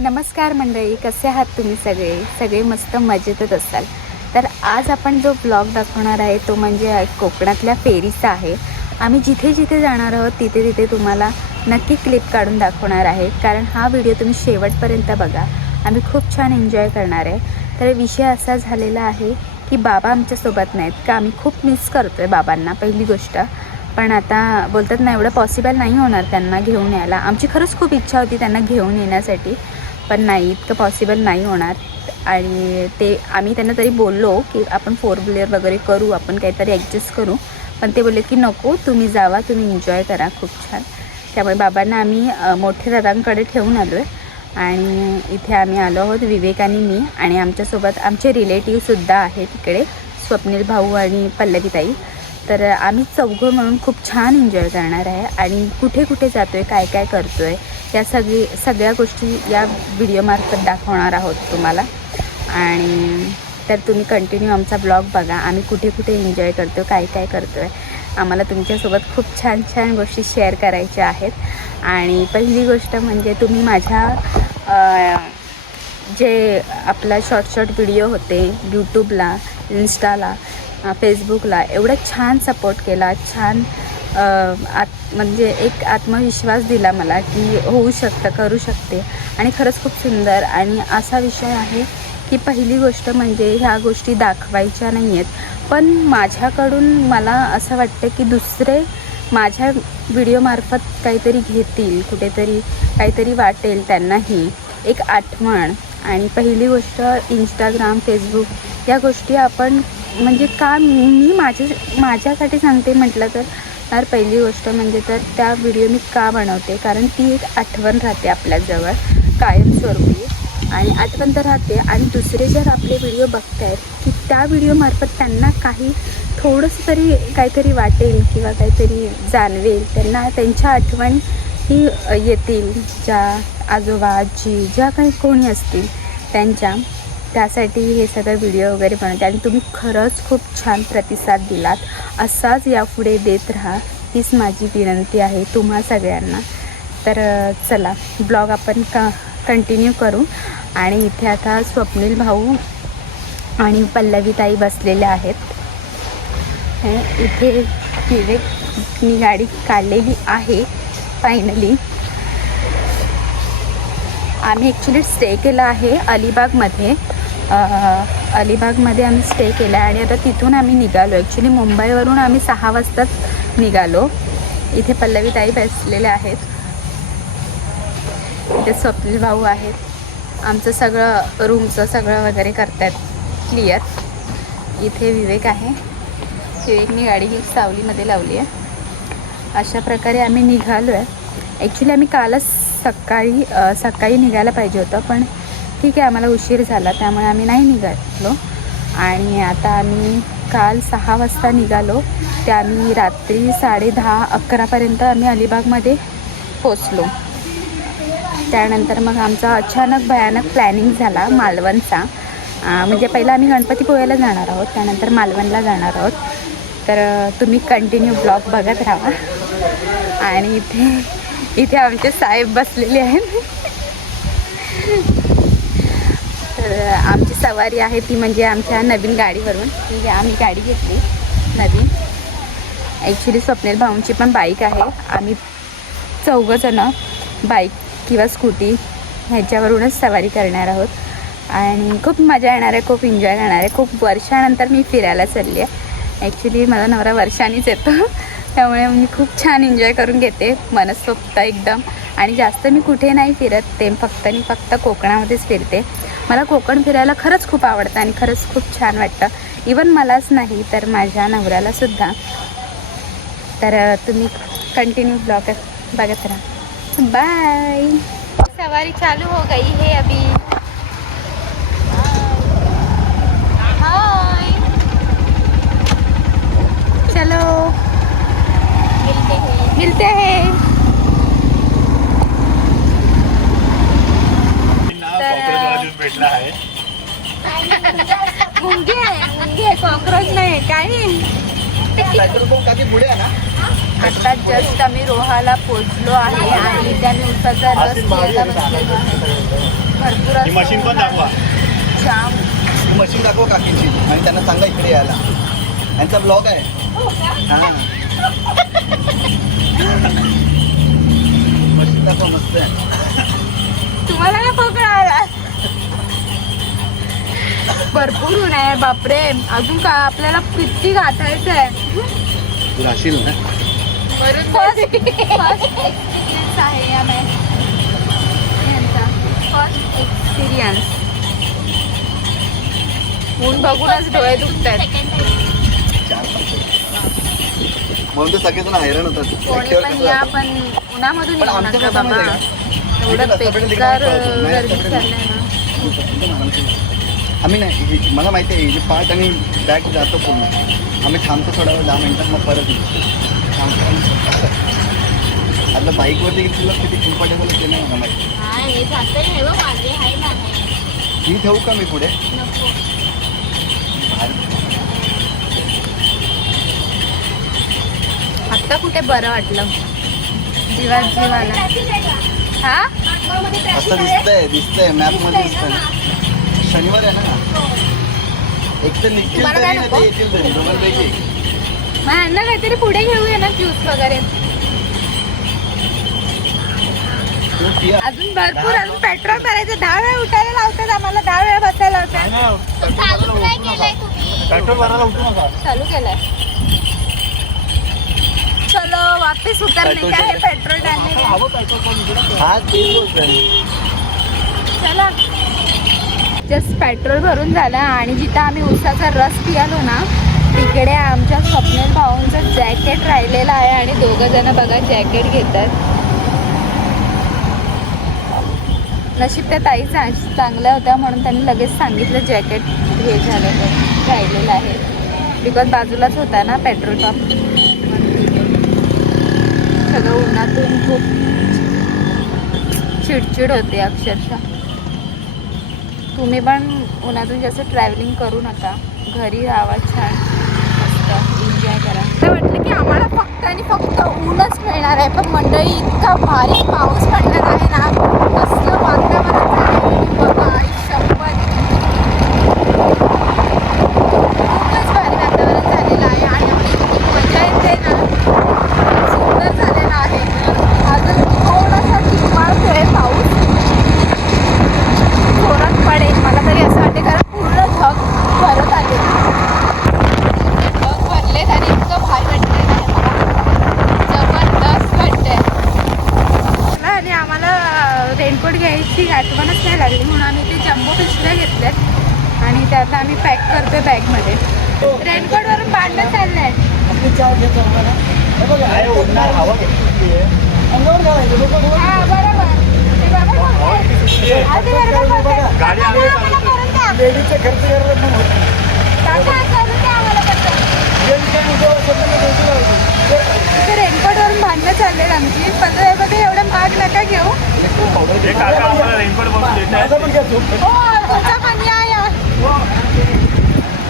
नमस्कार मंडळी, कसे आहात तुम्ही? सगळे मस्त मजेतच असाल. तर आज आपण जो ब्लॉग दाखवणार आहे तो म्हणजे कोकणातल्या फेरीचा आहे. आम्ही जिथे जिथे जाणार आहोत तिथे तिथे तुम्हाला नक्की क्लिप काढून दाखवणार आहे, कारण हा व्हिडिओ तुम्ही शेवटपर्यंत बघा. आम्ही खूप छान एन्जॉय करणार आहे. तर विषय असा झालेला आहे की बाबा आमच्यासोबत नाहीत का. आम्ही खूप मिस करतो आहे बाबांना, पहिली गोष्ट. पण आता बोलतात ना, एवढं पॉसिबल नाही होणार त्यांना घेऊन यायला. आमची खरंच खूप इच्छा होती त्यांना घेऊन येण्यासाठी, पण नाही, इतकं पॉसिबल नाही होणार. आणि ते आम्ही त्यांना तरी बोललो की आपण 4 व्हीलर वगैरे करू, आपण काहीतरी ॲडजस्ट करू. पण ते बोलले की नको, तुम्ही जावा, तुम्ही एन्जॉय करा खूप छान. त्यामुळे बाबांना आम्ही मोठ्या दादांकडे ठेवून आलो आहे. आणि इथे आम्ही आलो आहोत, विवेक आणि मी, आणि आमच्यासोबत आमचे रिलेटिव्हसुद्धा आहेत तिकडे, स्वप्नील भाऊ आणि पल्लवी ताई. तर आम्ही चौघं म्हणून खूप छान एन्जॉय करणार आहे. आणि कुठे कुठे जातो आहे, काय काय करतो आहे, या सगळ्या गोष्टी या व्हिडिओमार्फत दाखवणार आहोत तुम्हाला. आणि तर तुम्ही कंटिन्यू आमचा ब्लॉग बघा. आम्ही कुठे कुठे एन्जॉय करतो, काय काय करतो आहे. आम्हाला तुमच्यासोबत खूप छान छान गोष्टी शेअर करायच्या आहेत. आणि पहिली गोष्ट म्हणजे तुम्ही माझ्या जे आपला शॉर्ट व्हिडिओ होते यूट्यूबला, इन्स्टाला, फेसबुकला एवढा छान सपोर्ट केला, छान म्हणजे एक आत्मविश्वास दिला मला की होऊ शकतं, करू शकते. आणि खरंच खूप सुंदर. आणि असा विषय आहे की पहिली गोष्ट म्हणजे ह्या गोष्टी दाखवायच्या नाही आहेत, पण माझ्याकडून मला असं वाटतं की दुसरे माझ्या व्हिडिओमार्फत काहीतरी घेतील, कुठेतरी काहीतरी वाटेल त्यांनाही एक आठवण. आणि पहिली गोष्ट इंस्टाग्राम, फेसबुक या गोष्टी आपण म्हणजे का मी माझ्यासाठी सांगते म्हटलं तर पहिली गोष्ट म्हणजे तर त्या व्हिडिओ मी का बनवते, कारण ती एक आठवण राहते आपल्याजवळ कायमस्वरूपी. आणि आठवण तर राहते, आणि दुसरे जर आपले व्हिडिओ बघत आहेत की त्या व्हिडिओमार्फत त्यांना काही थोडंसं तरी काहीतरी वाटेल किंवा काहीतरी जाणवेल, त्यांना त्यांच्या आठवणी ही येतील, ज्या आजोबा आजी ज्या काही कोणी असतील त्यासाठी हे सगळं व्हिडिओ वगैरे बनवते. आणि तुम्ही खरंच खूप छान प्रतिसाद दिलात, असाच यापुढे देत राहा, हीच माझी विनंती आहे तुम्हा सगळ्यांना. तर चला ब्लॉग आपण कंटिन्यू करू. आणि इथे आता स्वप्नील भाऊ आणि पल्लवी ताई बसलेल्या आहेत. इथे विवेकनी गाडी काढलेली आहे फायनली. आम्ही ॲक्च्युली स्टे केला आहे अलिबागमध्ये. अलिबागमध्ये आम्ही स्टे केला आहे. आणि आता तिथून आम्ही निघालो. ॲक्च्युली मुंबईवरून आम्ही 6 वाजताच निघालो. इथे पल्लवी ताई बसलेल्या आहेत, इथे स्वप्नील भाऊ आहेत. आमचं सगळं रूमचं सगळं वगैरे करतात क्लिअर. इथे विवेक आहे, विवेकने गाडी सावलीमध्ये लावली आहे. अशा प्रकारे आम्ही निघालो आहे. ॲक्च्युली आम्ही कालच सकाळी निघायला पाहिजे होतं, पण ठीक आहे, आम्हाला उशीर झाला त्यामुळे आम्ही नाही निघालो. आणि आता आम्ही काल 6 वाजता निघालो, ते आम्ही रात्री 10:30-11पर्यंत आम्ही अलिबागमध्ये पोचलो. त्यानंतर मग आमचा अचानक भयानक प्लॅनिंग झाला मालवणचा. म्हणजे पहिला आम्ही गणपतीपुळ्याला जाणार आहोत, त्यानंतर मालवणला जाणार आहोत. तर तुम्ही कंटिन्यू ब्लॉग बघत राहा. आणि इथे आमचे साहेब बसलेले आहेत. तर आमची सवारी आहे ती म्हणजे आमच्या नवीन गाडीवरून, म्हणजे आम्ही गाडी घेतली नवीन. ॲक्च्युली स्वप्नील भाऊंची पण बाईक आहे. आम्ही 4 जण बाईक किंवा स्कूटी ह्याच्यावरूनच सवारी करणार आहोत. आणि खूप मजा येणार आहे, खूप एन्जॉय करणार आहे. खूप वर्षानंतर मी फिरायला चालली आहे. ॲक्च्युली माझा नवरा वर्षांनीच येतो, त्यामुळे मी खूप छान एन्जॉय करून घेते मनसोक्त एकदम. आणि जास्त मी कुठे नाही फिरत, ते फक्त कोकणामध्येच फिरते. मला कोकण फिरायला खरंच खूप आवडतं आणि खरंच खूप छान वाटतं. इवन मलाच नाही तर माझ्या नवऱ्यालासुद्धा. तर तुम्ही कंटिन्यू ब्लॉग बघत राहा. बाय. सवारी चालू हो गई है अभी. हाय, चलो मिलते हैं. मुंगे कॉकरोच नाही काही. पुढे आहे ना. आता जस्ट आम्ही रोहाला पोचलो आहे आणि त्याने उसाचा रस प्यायला बसलेलो आहे. भरपूर मशीन पण दाखवा. जाम मशीन दाखवा काकींची आणि त्यांना सांगा इकडे यायला. यांचा ब्लॉग आहे. हां मशीन दाखवा मस्त आहे. तुम्हाला ना कोकण आला भरपूर ऊन आहे बापरे. अजून का आपल्याला किती गाठायचं आहे. तू राहशील ना. फर्स्ट एक्सपिरियन्स आहे यांचा. First experience. ऊन बघूनच डोळे दुखत आहेत. म्हणून तर सगळेजण हैराण होतात. कोणी पण या पण उन्हामधून पण येऊ आमच्या नका कसं बाबा. माहिती एवढं आहे बेकार का? गर्दी चाललंय ना. आम्ही नाही मला माहिती आहे जे पार्ट आणि बॅग जातो पूर्ण. आम्ही थांबतो थोडा वेळ 10 मिनिटात मग परत येतो. आता बाईकवरती तुला किती कम्फर्टेबल ते नाही मला माहिती. ही ठेवू का मी पुढे? आत्ता कुठे बरं वाटलं. जीवात जीव आला. हा असं दिसतंय मॅपमध्ये दिसतंय. शनिवार आहे ना. एक तर निघतील तुम्हाला तरी काय नाही नको? ते येतील तरी दोघांपैकी. मग यांना काहीतरी पुढे घेऊया ना ज्यूस वगैरे. तू पिया. अजून भरपूर अजून पेट्रोल भरायचं. 10 वेळा उठायला लावतात आम्हाला. 10 वेळा बसायला लावतात. पेट्रोल भरायला उठू नका. चालू केलंय. चलो वापिस उतरने का है पेट्रोल डालने का. हवं पेट्रोल पण इकडे. हा तेच बोलतोय. चला जस्ट पेट्रोल भरून झालं आणि जिथं आम्ही उसाचा रस पियालो ना तिकडे आमच्या स्वप्नील भाऊंचं जॅकेट राहिलेलं आहे आणि 2 जण बघा जॅकेट घेतात. नशीब त्या ताई चांगल्या होत्या म्हणून त्यांनी लगेच सांगितलं जॅकेट हे झालं राहिलेलं आहे. बिकॉज बाजूलाच होता ना पेट्रोल पंप. सगळं उन्हातून खूप चिडचिड होते अक्षरशः. तुम्ही पण उन्हातून जास्त ट्रॅव्हलिंग करू नका. घरी राहा छान मस्त एन्जॉय करा. तर वाटलं की आम्हाला फक्त आणि फक्त ऊनच मिळणार आहे पण मंडळी इतका भारी पाऊस पडणार आहे ना. कसलं वातावरण झालं तुम्ही बघा. शपथ खूपच भारी वातावरण झालेलं आहे आणि आम्ही इतकी मजा येते ना. सुंदर झालेलं आहे. अजून थोडासा किंवाळतोय पाऊस. जोरात पडेल मला तरी असं वाटते कारण पूर्ण ढग भरत आले. ढग भरलेत आणि इतकं भारी वाटतंय ना मला. जबरदस्त वाटतंय. आणि आम्हाला रेनकोट घ्यायची आठवणच नाही लागली म्हणून आम्ही ते जम्बो पिशव्या घेतल्यात आणि ते आता आम्ही पॅक करतोय बॅगमध्ये. रेनकोटवरून भांडणं चाललंय. हा बरोबर. ते बरोबर बोलताय. अगदी बरोबर बोलताय. गाडी काका, आली आम्हाला करून द्या. लेडीजचा खर्च करायला पण होत. काका, करून द्या आम्हाला पटकन. इथे रेनकोटवरून भांडणं चाललेत आमची. पदे एवढं महाग नका घेऊ. हे काका आम्हाला रेनकोट बनवून देत आहेत. हो तुमचा पण या.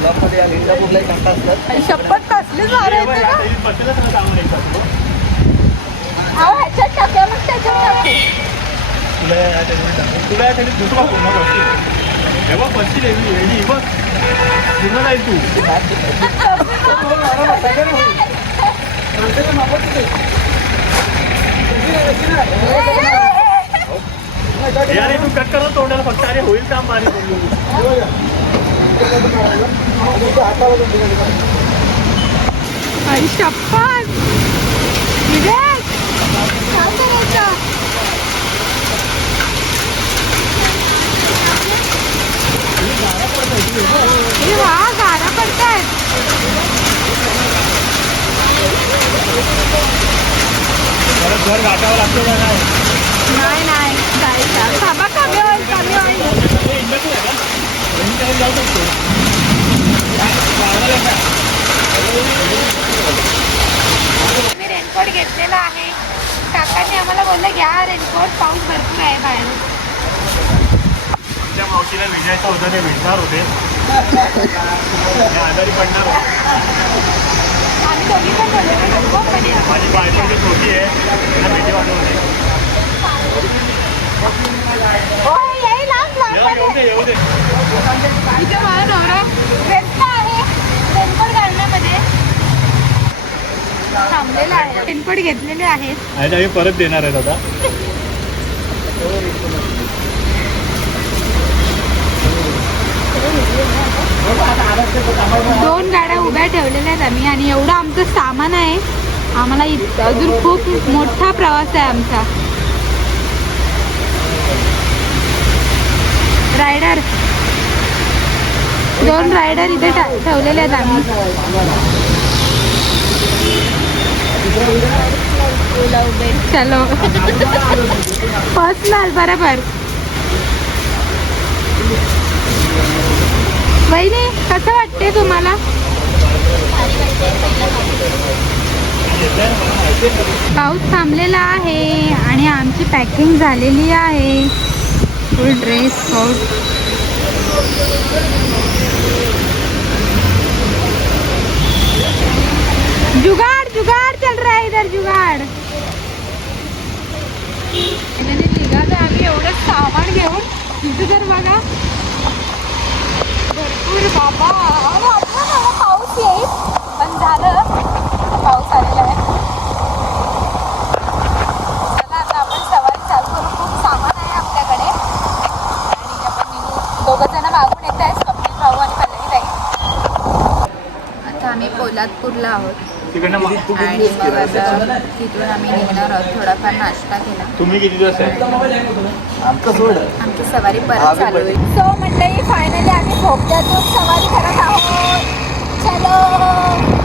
ब्लॉकमध्ये या इंदापूरला काका असतात. आणि शपथ कसलीच भारी येते ना. बसलेलं सगळं सांगून येतात. अहो ह्याच्यात टाकूया मग त्याच्यात टाकू. तुला यासाठी दुसरा पूर्ण बसतील. हे बघ बसतील एवढी बघ पूर्ण जाईल तू. यार तू कट करा तोंडाला फक्त. अरे होईल काम मारी आणि शपथ विवेक काय करायचं. हा गारा पडतायत. घर गाठावं लागतं का नाही? नाही जायचं. थांबा कमी होईल. जाऊ शकतो. मी रेनकोट घेतलेला आहे. काकांनी आम्हाला बोललं घ्या रेनकोट. पाऊस भरपूर आहे बाहेर. तुमच्या मावशीला भेटायचं होतं ते भेटणार होते. आजारी पडणार होते. आम्ही दोघी पण बोलू. माझी बायको जी छोटी आहे तिला भीती वाटत होती. येऊ दे. इथे माझा नवरा व्यस्त आहे रेनकोट घालण्यामध्ये थांबलेला आहे. रेनकोट घेतलेले आहेत आणि आम्ही परत देणार आहेत आता. दोन गाड्या उभ्या ठेवलेल्या आहेत आम्ही आणि एवढं आमचं सामान आहे. आम्हाला अजून खूप मोठा प्रवास आहे आमचा. रायडर दोन रायडर इथे ठेवलेले आहेत आम्ही. चलो पर्सनल बरोबर. वहिनी कसं वाटते तुम्हाला? पाऊस थांबलेला आहे आणि आमची पॅकिंग झालेली आहे. Full dress coat. जुगाड़ जुगाड़ चल रहा है इधर जुगाड़. निघालो आम्ही एवढं सामान घेऊन. तिथे तर बघा भरपूर बाबा पाऊस येईल पण झालं पाऊस आलेला आहे. चला आता आपण सवारी चालू करू. खूप सामान आहे आपल्याकडे आणि आपण निघू. दोघं जण मागून येत आहे स्वप्नील भाऊ आणि पल्लवी ताई. आता आम्ही पोलादपूरला आहोत तिकडनं आणि मग आता तिथून आम्ही निघणार आहोत. थोडाफार नाश्ता केला. तुम्ही किती दिवस आहे? आमचं सोड. आमची सवारी परत चालू होईल. सो मंडळी फायनली आम्ही भोगद्यातून सवारी करत आहोत. चलो